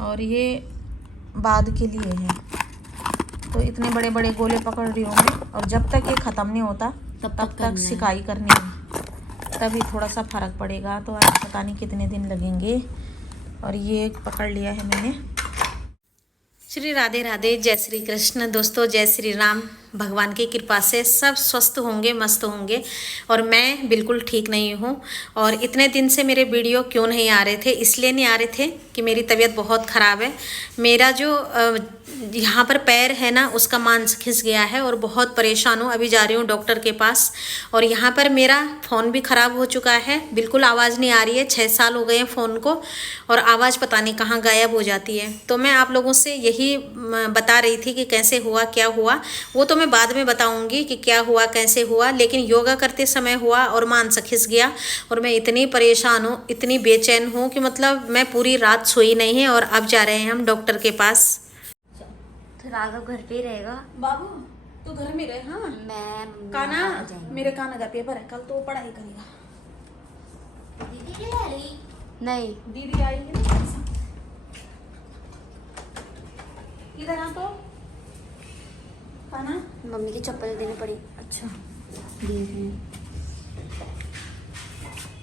और ये बाद के लिए है। तो इतने बड़े बड़े गोले पकड़ रही हूँ मैं, और जब तक ये ख़त्म नहीं होता तब तक सिकाई करनी है, तभी थोड़ा सा फ़र्क पड़ेगा। तो आज पता नहीं कितने दिन लगेंगे। और ये पकड़ लिया है मैंने। श्री राधे राधे, जय श्री कृष्ण। दोस्तों जय श्री राम। भगवान की कृपा से सब स्वस्थ होंगे, मस्त होंगे। और मैं बिल्कुल ठीक नहीं हूँ। और इतने दिन से मेरे वीडियो क्यों नहीं आ रहे थे, इसलिए नहीं आ रहे थे कि मेरी तबीयत बहुत ख़राब है। मेरा जो यहाँ पर पैर है ना, उसका मांस खिंच गया है और बहुत परेशान हूँ। अभी जा रही हूँ डॉक्टर के पास। और यहाँ पर मेरा फ़ोन भी ख़राब हो चुका है, बिल्कुल आवाज़ नहीं आ रही है। 6 साल हो गए हैं फ़ोन को, और आवाज़ पता नहीं कहाँ गायब हो जाती है। तो मैं आप लोगों से यही बता रही थी कि कैसे हुआ, क्या हुआ। वो तो मैं बाद में बताऊंगी कि क्या हुआ, कैसे हुआ। लेकिन योगा करते समय हुआ और मांस खिंच गया, और मैं इतनी परेशान हूँ, इतनी बेचैन हूँ कि मतलब मैं पूरी रात सोई नहीं है। और अब जा रहे हैं हम डॉक्टर के पास। तो राघव घर पे ही रहेगा। बाबू तू घर में रहे। हाँ मैं काना, मेरे काना का पेपर है कल, तो वो पढ़ाई करेगा। दीदी नहीं आ रही? नहीं, दीदी आएगी ना। इधर आ तो काना, मम्मी की चप्पल देनी पड़ी। अच्छा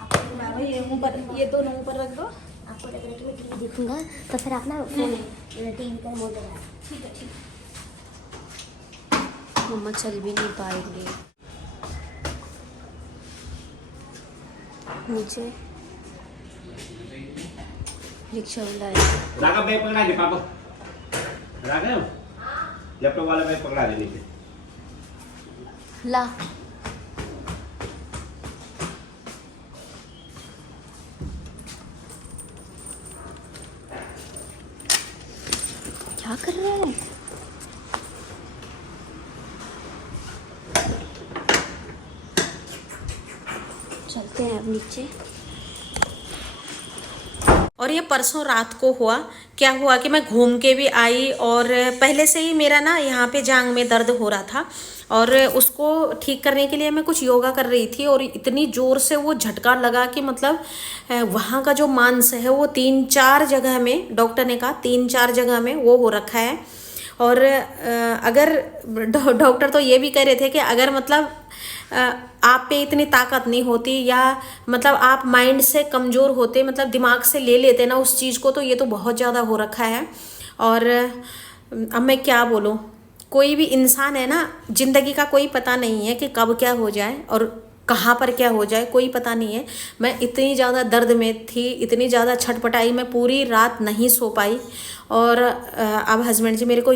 आपको बाबा ये ऊपर, ये दोनों ऊपर रख दो। आपको लग रहा है कि मैं टीवी देखूंगा, तो फिर आप ना फोन टीवी का रिमोट लगा। ठीक है ठीक। मम्मा चल भी नहीं पाएंगे। मुझे रिक्शा बुलाए। राघव बैग पकड़ा दे पापा। राघव लैपटॉप वाला बैग पकड़ा दे नीचे। ला क्या कर रहा है? चलते हैं अब नीचे। और ये परसों रात को हुआ। क्या हुआ कि मैं घूम के भी आई, और पहले से ही मेरा ना यहाँ पे जांघ में दर्द हो रहा था, और उसको ठीक करने के लिए मैं कुछ योगा कर रही थी, और इतनी ज़ोर से वो झटका लगा कि मतलब वहाँ का जो मांस है वो 3-4 जगह में, डॉक्टर ने कहा 3-4 जगह में वो हो रखा है। और अगर डॉक्टर तो ये भी कह रहे थे कि अगर मतलब आप पे इतनी ताकत नहीं होती, या मतलब आप माइंड से कमज़ोर होते, मतलब दिमाग से ले लेते ना उस चीज़ को, तो ये तो बहुत ज़्यादा हो रखा है। और अब मैं क्या बोलूँ, कोई भी इंसान है ना, ज़िंदगी का कोई पता नहीं है कि कब क्या हो जाए और कहाँ पर क्या हो जाए, कोई पता नहीं है। मैं इतनी ज़्यादा दर्द में थी, इतनी ज़्यादा छटपटाई, मैं पूरी रात नहीं सो पाई। और अब हस्बैंड जी मेरे को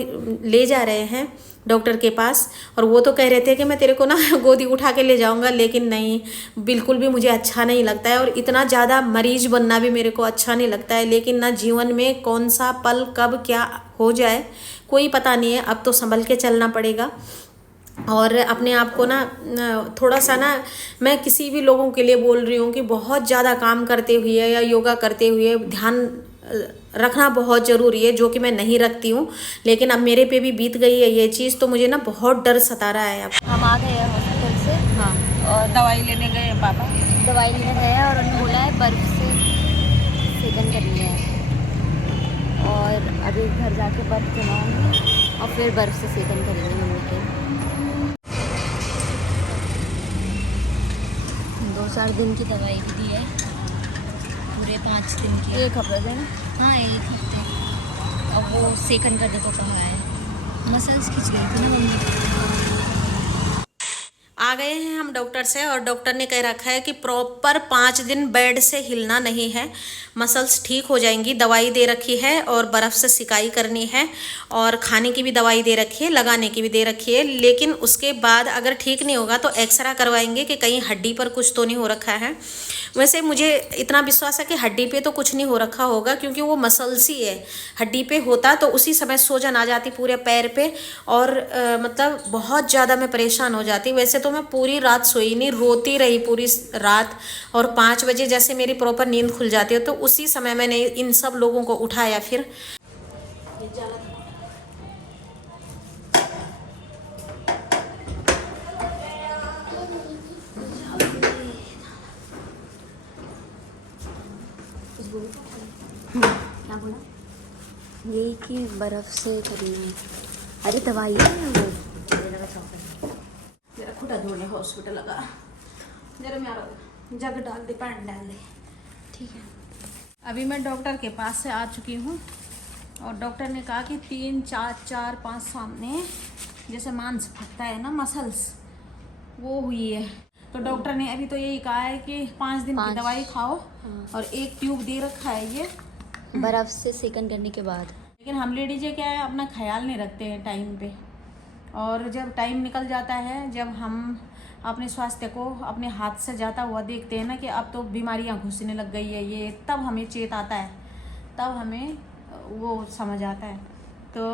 ले जा रहे हैं डॉक्टर के पास, और वो तो कह रहे थे कि मैं तेरे को ना गोदी उठा के ले जाऊंगा, लेकिन नहीं, बिल्कुल भी मुझे अच्छा नहीं लगता है। और इतना ज़्यादा मरीज बनना भी मेरे को अच्छा नहीं लगता है। लेकिन ना जीवन में कौन सा पल कब क्या हो जाए कोई पता नहीं है। अब तो संभल के चलना पड़ेगा। और अपने आप को ना थोड़ा सा ना, मैं किसी भी लोगों के लिए बोल रही हूँ कि बहुत ज़्यादा काम करते हुए या योगा करते हुए ध्यान रखना बहुत ज़रूरी है, जो कि मैं नहीं रखती हूँ। लेकिन अब मेरे पे भी बीत गई है ये चीज़, तो मुझे ना बहुत डर सता रहा है। अब हम आ गए हैं हॉस्पिटल से। हाँ, और दवाई लेने गए पापा। दवाई लेने गए हैं, और उन्होंने बोला है बर्फ़ से सेकन करनी है, और अभी घर जाके बर्फ़ जमाऊंगी और फिर बर्फ़ से सेकन करेंगे मम्मी के। 2-4 दिन की दवाई भी दी है, पूरे 5 दिन की। 1 हफ्ते से ना। हाँ 1 हफ्ते। अब वो सेकन करने को कहा है। मसल्स खिंच गई थी ना मम्मी। आ गए हैं हम डॉक्टर से, और डॉक्टर ने कह रखा है कि प्रॉपर 5 दिन बेड से हिलना नहीं है, मसल्स ठीक हो जाएंगी। दवाई दे रखी है, और बर्फ़ से सिकाई करनी है, और खाने की भी दवाई दे रखी है, लगाने की भी दे रखी है। लेकिन उसके बाद अगर ठीक नहीं होगा तो एक्सरा करवाएंगे कि कहीं हड्डी पर कुछ तो नहीं हो रखा है। वैसे मुझे इतना विश्वास है कि हड्डी पे तो कुछ नहीं हो रखा होगा, क्योंकि वो मसल्स ही है। हड्डी पे होता तो उसी समय सूजन आ जाती पूरे पैर पे, और मतलब बहुत ज़्यादा मैं परेशान हो जाती। वैसे तो मैं पूरी रात सोई नहीं, रोती रही पूरी रात। और 5 बजे जैसे मेरी प्रॉपर नींद खुल जाती है, तो उसी समय मैंने इन सब लोगों को उठाया। फिर क्या बोला? यही कि बर्फ़ से करी है। अरे दवाई है वो। जरा खुटा धोने हॉस्पिटल लगा, जरा मेरा जग डाल दे, पानी डाल दे। ठीक है। अभी मैं डॉक्टर के पास से आ चुकी हूँ और डॉक्टर ने कहा कि 3, 4, 4, 5 सामने जैसे मांस फटता है ना, मसल्स, वो हुई है। तो डॉक्टर ने अभी तो यही कहा है कि 5 दिन की दवाई खाओ और 1 ट्यूब दे रखा है ये बर्फ़ से सेकन करने के बाद। लेकिन हम लेडीज क्या है, अपना ख्याल नहीं रखते हैं टाइम पे, और जब टाइम निकल जाता है, जब हम अपने स्वास्थ्य को अपने हाथ से जाता हुआ देखते हैं ना कि अब तो बीमारियां घुसने लग गई है ये, तब हमें चेत आता है, तब हमें वो समझ आता है। तो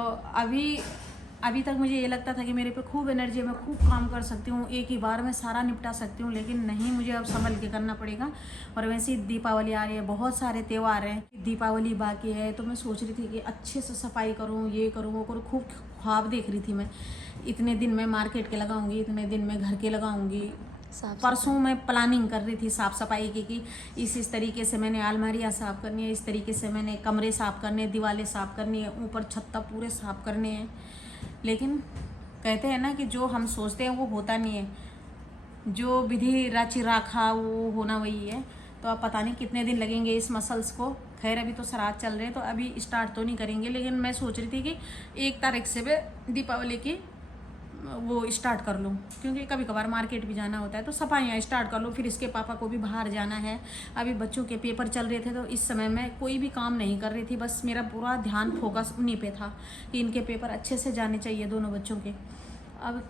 अभी तक मुझे ये लगता था कि मेरे पे खूब एनर्जी है, मैं खूब काम कर सकती हूँ, एक ही बार में सारा निपटा सकती हूँ, लेकिन नहीं, मुझे अब संभल के करना पड़ेगा। और वैसे ही दीपावली आ रही है, बहुत सारे त्यौहार हैं, दीपावली बाकी है, तो मैं सोच रही थी कि अच्छे से सफाई करूँ, ये करूँ, वो करूँ, खूब ख्वाब देख रही थी मैं। इतने दिन मैं मार्केट के लगाऊंगी, इतने दिन मैं घर के लगाऊंगी। परसों मैं प्लानिंग कर रही थी साफ़ सफाई की कि इस तरीके से मैंने अलमारियाँ साफ़ करनी है, इस तरीके से मैंने कमरे साफ़ करने, दीवारें साफ़ करनी है, ऊपर छत्ता पूरे साफ़ करने हैं। लेकिन कहते हैं ना कि जो हम सोचते हैं वो होता नहीं है, जो विधि रचि राखा वो होना वही है। तो अब पता नहीं कितने दिन लगेंगे इस मसल्स को। खैर अभी तो श्राद्ध चल रहे हैं तो अभी स्टार्ट तो नहीं करेंगे, लेकिन मैं सोच रही थी कि 1 तारीख से मैं दीपावली की वो स्टार्ट कर लूँ, क्योंकि कभी कभार मार्केट भी जाना होता है, तो सफाइयाँ स्टार्ट कर लूँ। फिर इसके पापा को भी बाहर जाना है, अभी बच्चों के पेपर चल रहे थे, तो इस समय मैं कोई भी काम नहीं कर रही थी, बस मेरा पूरा ध्यान फोकस उन्हीं पे था कि इनके पेपर अच्छे से जाने चाहिए, दोनों बच्चों के। अब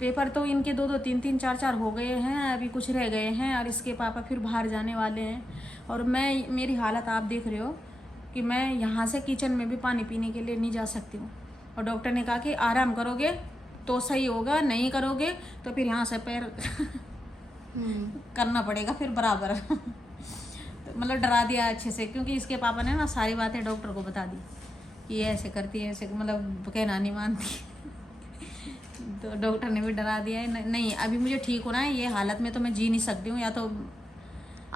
पेपर तो इनके 2-2, 3-3, 4-4 हो गए हैं, अभी कुछ रह गए हैं, और इसके पापा फिर बाहर जाने वाले हैं। और मेरी हालत आप देख रहे हो कि मैं यहाँ से किचन में भी पानी पीने के लिए नहीं जा सकती हूँ। और डॉक्टर ने कहा कि आराम करोगे तो सही होगा, नहीं करोगे तो फिर यहाँ से पैर करना पड़ेगा फिर बराबर। तो मतलब डरा दिया अच्छे से, क्योंकि इसके पापा ने ना सारी बातें डॉक्टर को बता दी कि ये ऐसे करती है, ऐसे, मतलब कहना नहीं मानती। तो डॉक्टर ने भी डरा दिया है, नहीं अभी मुझे ठीक होना है, ये हालत में तो मैं जी नहीं सकती हूँ, या तो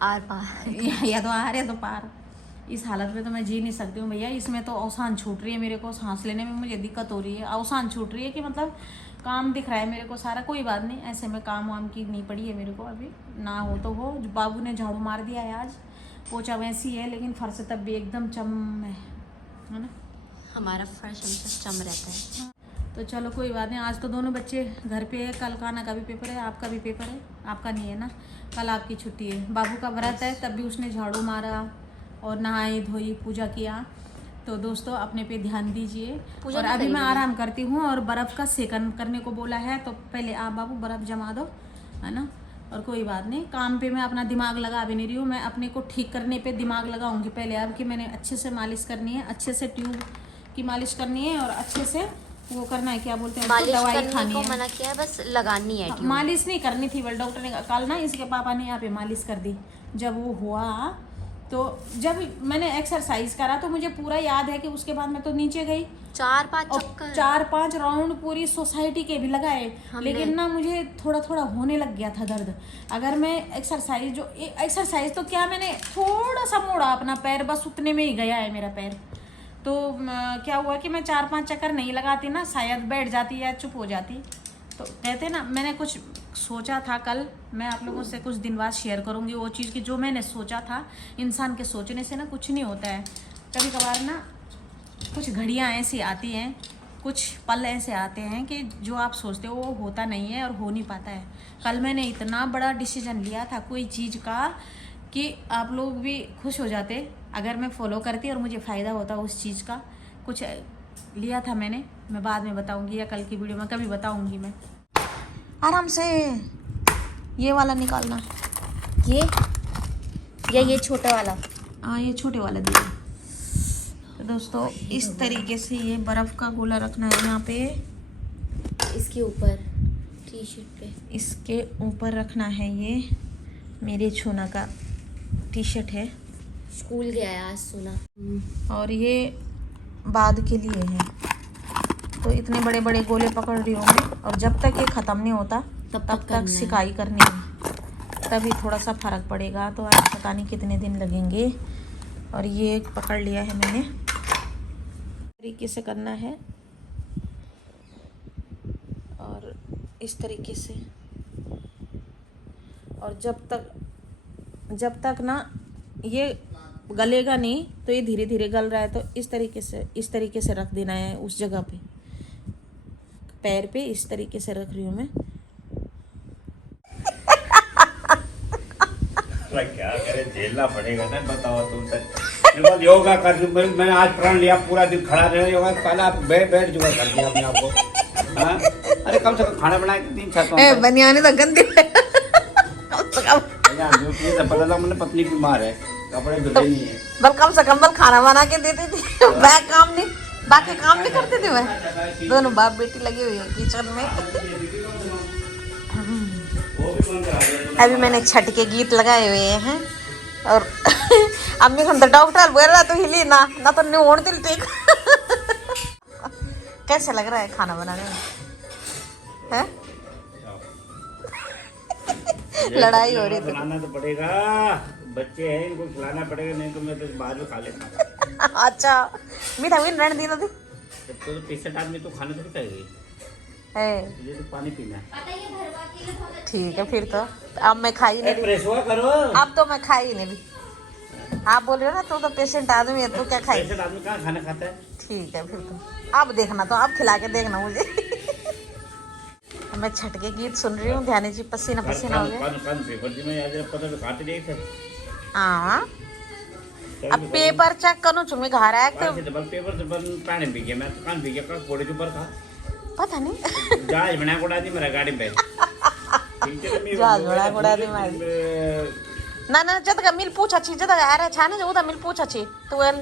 आर पार या तो आर या तो पार। इस हालत में तो मैं जी नहीं सकती हूँ भैया। इसमें तो अवसान छूट रही है मेरे को, सांस लेने में मुझे दिक्कत हो रही है, अवसान छूट रही है कि मतलब काम दिख रहा है मेरे को सारा। कोई बात नहीं, ऐसे में काम वाम की नहीं पड़ी है मेरे को, अभी ना हो तो हो। बाबू ने झाड़ू मार दिया है आज, पोछा वैसी है, लेकिन फर्श तब भी एकदम चम है ना, हमारा फर्श हमेशा चम रहता है। तो चलो कोई बात नहीं। आज तो दोनों बच्चे घर पे है, कल काना का भी पेपर है, आपका भी पेपर है, आपका नहीं है ना, कल आपकी छुट्टी है। बाबू का व्रत है, तब भी उसने झाड़ू मारा और नहाई धोई पूजा किया। तो दोस्तों अपने पे ध्यान दीजिए। और अभी मैं आराम करती हूँ, और बर्फ़ का सेकन करने को बोला है, तो पहले आप बाबू बर्फ़ जमा दो, है ना। और कोई बात नहीं, काम पे मैं अपना दिमाग लगा भी नहीं रही हूँ, मैं अपने को ठीक करने पे दिमाग लगाऊंगी पहले। अब कि मैंने अच्छे से मालिश करनी है, अच्छे से ट्यूब की मालिश करनी है, और अच्छे से वो करना है, क्या बोलते हैं, दवाई खानी है। मना किया है, बस लगानी है। मालिश नहीं करनी थी, बल डॉक्टर ने कल ना इसके पापा ने यहाँ पे मालिश कर दी। जब वो हुआ तो जब मैंने एक्सरसाइज करा तो मुझे पूरा याद है कि उसके बाद मैं तो नीचे गई 4-5 राउंड पूरी सोसाइटी के भी लगाए, लेकिन ना मुझे थोड़ा थोड़ा होने लग गया था दर्द। अगर मैं एक्सरसाइज तो क्या, मैंने थोड़ा सा मोड़ा अपना पैर, बस उतने में ही गया है मेरा पैर। तो क्या हुआ कि मैं 4-5 चक्कर नहीं लगाती ना, शायद बैठ जाती या चुप हो जाती। तो कहते ना, मैंने कुछ सोचा था कल, मैं आप लोगों से कुछ दिन बाद शेयर करूंगी वो चीज़ की जो मैंने सोचा था। इंसान के सोचने से ना कुछ नहीं होता है, कभी कभार ना कुछ घड़ियाँ ऐसी आती हैं, कुछ पल ऐसे आते हैं कि जो आप सोचते हो वो होता नहीं है और हो नहीं पाता है। कल मैंने इतना बड़ा डिसीजन लिया था कोई चीज़ का कि आप लोग भी खुश हो जाते अगर मैं फॉलो करती और मुझे फ़ायदा होता उस चीज़ का। कुछ लिया था मैंने, मैं बाद में बताऊंगी या कल की वीडियो में कभी बताऊंगी मैं। आराम से ये वाला निकालना, ये छोटा वाला, हाँ ये छोटे वाला दिया। तो दोस्तों इस तरीके से ये बर्फ़ का गोला रखना है यहाँ पे, इसके ऊपर टी शर्ट पे, इसके ऊपर रखना है। ये मेरे छूना का टी शर्ट है, स्कूल गया है आज सोना, और ये बाद के लिए है। तो इतने बड़े बड़े गोले पकड़ रही हूँ मैं, और जब तक ये ख़त्म नहीं होता तब तक सिकाई करनी है, तभी थोड़ा सा फ़र्क पड़ेगा। तो आज पता नहीं कितने दिन लगेंगे। और ये पकड़ लिया है मैंने, तरीके से करना है और इस तरीके से, और जब तक ना ये गलेगा नहीं तो ये धीरे धीरे गल रहा है, तो इस तरीके से रख देना है उस जगह पे, पैर पे इस तरीके से रख रही हूँ मैं। क्या करे, झेलना पड़ेगा ना, बताओ तुम तक। योगा कर, मैंने आज प्रण लिया पूरा दिन खड़ा रहने योगा, पहला बैठ जुगा कर दिया अपने आप को। हाँ? अरे कम से कम खाना बना के 3 छातों बनियाने तो गंदे पता था मैंने, पत्नी बीमार है, कपड़े धुले नहीं है, बल कम से कम खाना बना के देती थी। मैं काम नहीं, बाकी काम नहीं करती थी मैं। दोनों बाप बेटी लगी हुई है किचन में। अभी मैंने छठ के गीत लगाए हुए हैं और अम्मी हम तो डॉक्टर बोल रहा तो हिली ना तो नहीं ओढ़ दिल ठीक। कैसा लग रहा है खाना बनाने में, है? लड़ाई हो रही थी। बनाना तो पड़ेगा, बच्चे हैं इनको खिलाना पड़ेगा, नहीं तो मैं तो बाद में खा लेता। अच्छा मीठा भी रहने दी थी। तो 65 आदमी तो खाना थोड़ी खाएगी है, ये तो पानी पीना है। ठीक है फिर तो अब मैं खाई नहीं, प्रेस हुआ करो। अब तो मैं खाई नहीं भी। आप बोल रहे हो ना तू तो पेशेंट आदमी है, तू क्या खाई? पेशेंट आदमी कहाँ खाना खाता है? ठीक है फिर तो अब देखना, तो अब खिला के देखना मुझे। मैं छठ के गीत सुन रही हूँ, ध्यान जी पसीना पसीना हो गया। हाँ अब पेपर चेक करूँ तुम्हें घर आया तो पेपर से पानी पी गया, मैं कान पी गया, कोड़े के ऊपर था पता नहीं। जहाज बना कोड़ा दी मेरा गाड़ी पे, जहाज बना कोड़ा दी मारी ना जद का मिल पूछा छी, जद आ रहा छाने जो उदा मिल पूछा छी 12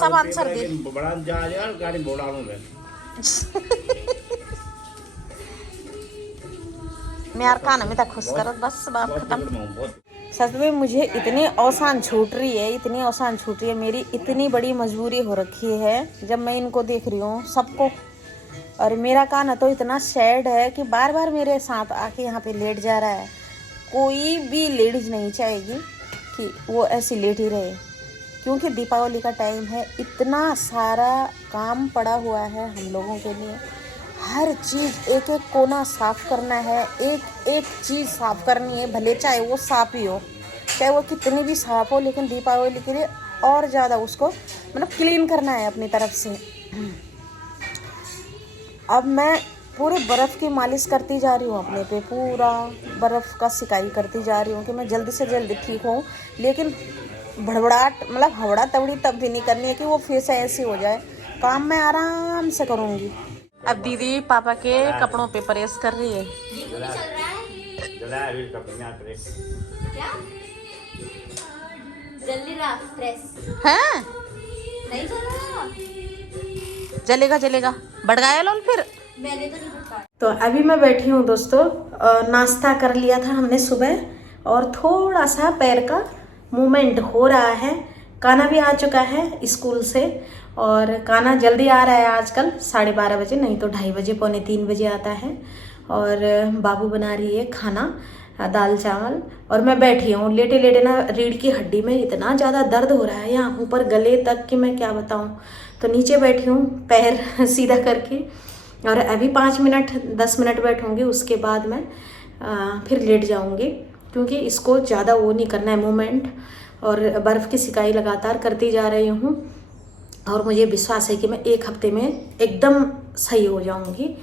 सब आंसर दी। बड़ा जहाज यार गाड़ी बोला हूं मैं यार कान में तक खुश करो बस, बात खत्म। सच में मुझे इतनी आसान छूट रही है, इतनी आसान छूट रही है, मेरी इतनी बड़ी मजबूरी हो रखी है जब मैं इनको देख रही हूँ सबको। और मेरा कान तो इतना सैड है कि बार बार मेरे साथ आके यहाँ पे लेट जा रहा है। कोई भी लेडीज नहीं चाहेगी कि वो ऐसी लेट ही रहे, क्योंकि दीपावली का टाइम है, इतना सारा काम पड़ा हुआ है हम लोगों के लिए। हर चीज़ एक एक कोना साफ़ करना है, एक एक चीज़ साफ़ करनी है, भले चाहे वो साफ़ ही हो, चाहे वो कितनी भी साफ़ हो, लेकिन दीपावली के लिए और ज़्यादा उसको मतलब क्लीन करना है अपनी तरफ से। अब मैं पूरे बर्फ़ की मालिश करती जा रही हूँ अपने पे, पूरा बर्फ़ का सिकाई करती जा रही हूँ कि मैं जल्दी से जल्दी ठीक हूँ, लेकिन भड़बड़ाहट मतलब हवड़ा तवड़ी तब भी नहीं करनी है कि वो फिर से ऐसी हो जाए। काम मैं आराम से करूँगी। अब दीदी पापा के कपड़ों पे प्रेस कर रही है। हाँ नहीं चल रहा, जलेगा बढ़ गया लोल फिर। मैंने तो नहीं पता। तो अभी मैं बैठी हूँ दोस्तों, नाश्ता कर लिया था हमने सुबह और थोड़ा सा पैर का मूवमेंट हो रहा है। काना भी आ चुका है स्कूल से, और काना जल्दी आ रहा है आजकल 12:30 बजे, नहीं तो 2:30 बजे 2:45 बजे आता है। और बाबू बना रही है खाना, दाल चावल, और मैं बैठी हूँ लेटे लेटे ना, रीढ़ की हड्डी में इतना ज़्यादा दर्द हो रहा है यहाँ ऊपर गले तक कि मैं क्या बताऊँ। तो नीचे बैठी हूँ पैर सीधा करके, और अभी 5 मिनट 10 मिनट बैठूँगी, उसके बाद मैं फिर लेट जाऊँगी, क्योंकि इसको ज़्यादा वो नहीं करना है मूवमेंट। और बर्फ़ की सिकाई लगातार करती जा रही हूँ, और मुझे विश्वास है कि मैं 1 हफ्ते में एकदम सही हो जाऊँगी।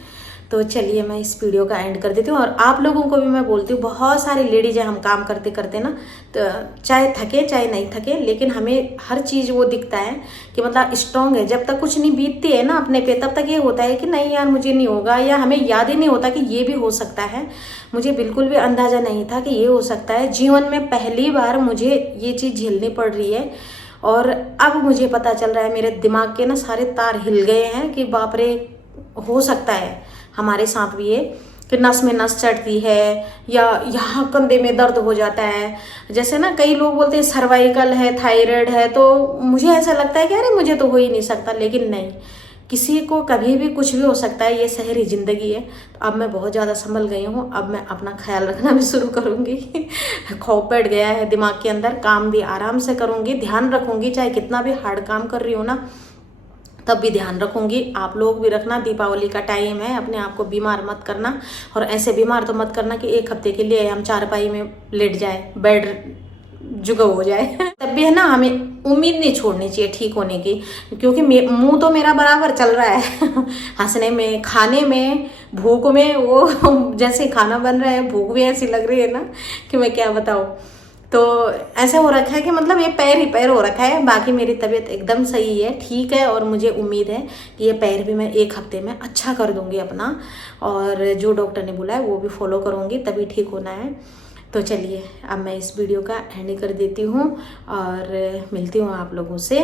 तो चलिए मैं इस वीडियो का एंड कर देती हूँ। और आप लोगों को भी मैं बोलती हूँ, बहुत सारी लेडीज हैं, हम काम करते करते ना, तो चाहे थके चाहे नहीं थके, लेकिन हमें हर चीज़ वो दिखता है कि मतलब स्ट्रॉन्ग है। जब तक कुछ नहीं बीतती है ना अपने पे, तब तक ये होता है कि नहीं यार मुझे नहीं होगा, या हमें याद ही नहीं होता कि ये भी हो सकता है। मुझे बिल्कुल भी अंदाज़ा नहीं था कि ये हो सकता है। जीवन में पहली बार मुझे ये चीज़ झेलनी पड़ रही है, और अब मुझे पता चल रहा है, मेरे दिमाग के ना सारे तार हिल गए हैं कि बाप रे, हो सकता है हमारे साथ भी ये कि नस में नस चढ़ती है, या यहाँ कंधे में दर्द हो जाता है। जैसे ना कई लोग बोलते हैं सर्वाइकल है, थायराइड है, तो मुझे ऐसा लगता है कि अरे मुझे तो हो ही नहीं सकता, लेकिन नहीं, किसी को कभी भी कुछ भी हो सकता है, ये शहरी ज़िंदगी है। तो अब मैं बहुत ज़्यादा संभल गई हूँ, अब मैं अपना ख्याल रखना भी शुरू करूँगी। खौफ बैठ गया है दिमाग के अंदर, काम भी आराम से करूँगी, ध्यान रखूँगी, चाहे कितना भी हार्ड काम कर रही हूँ ना, तब भी ध्यान रखूंगी, आप लोग भी रखना। दीपावली का टाइम है, अपने आप को बीमार मत करना, और ऐसे बीमार तो मत करना कि 1 हफ्ते के लिए हम चारपाई में लेट जाए, बेड जुगाव हो जाए। तब भी है ना, हमें उम्मीद नहीं छोड़नी चाहिए ठीक होने की, क्योंकि मुंह तो मेरा बराबर चल रहा है हंसने में, खाने में, भूख में, वो जैसे खाना बन रहा है भूख भी ऐसी लग रही है ना कि मैं क्या बताऊँ। तो ऐसा हो रखा है कि मतलब ये पैर ही पैर हो रखा है, बाकी मेरी तबीयत एकदम सही है, ठीक है। और मुझे उम्मीद है कि ये पैर भी मैं 1 हफ्ते में अच्छा कर दूंगी अपना, और जो डॉक्टर ने बोला है वो भी फॉलो करूंगी, तभी ठीक होना है। तो चलिए अब मैं इस वीडियो का एंड कर देती हूँ और मिलती हूँ आप लोगों से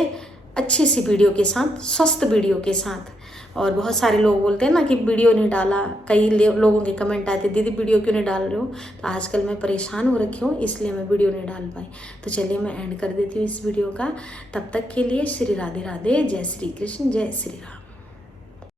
अच्छी सी वीडियो के साथ, स्वस्थ वीडियो के साथ। और बहुत सारे लोग बोलते हैं ना कि वीडियो नहीं डाला, कई लोगों के कमेंट आते, दीदी वीडियो क्यों नहीं डाल रहे हो। तो आजकल मैं परेशान हो रखी हूँ, इसलिए मैं वीडियो नहीं डाल पाई। तो चलिए मैं एंड कर देती हूँ इस वीडियो का। तब तक के लिए श्री राधे राधे, जय श्री कृष्ण, जय श्री राम।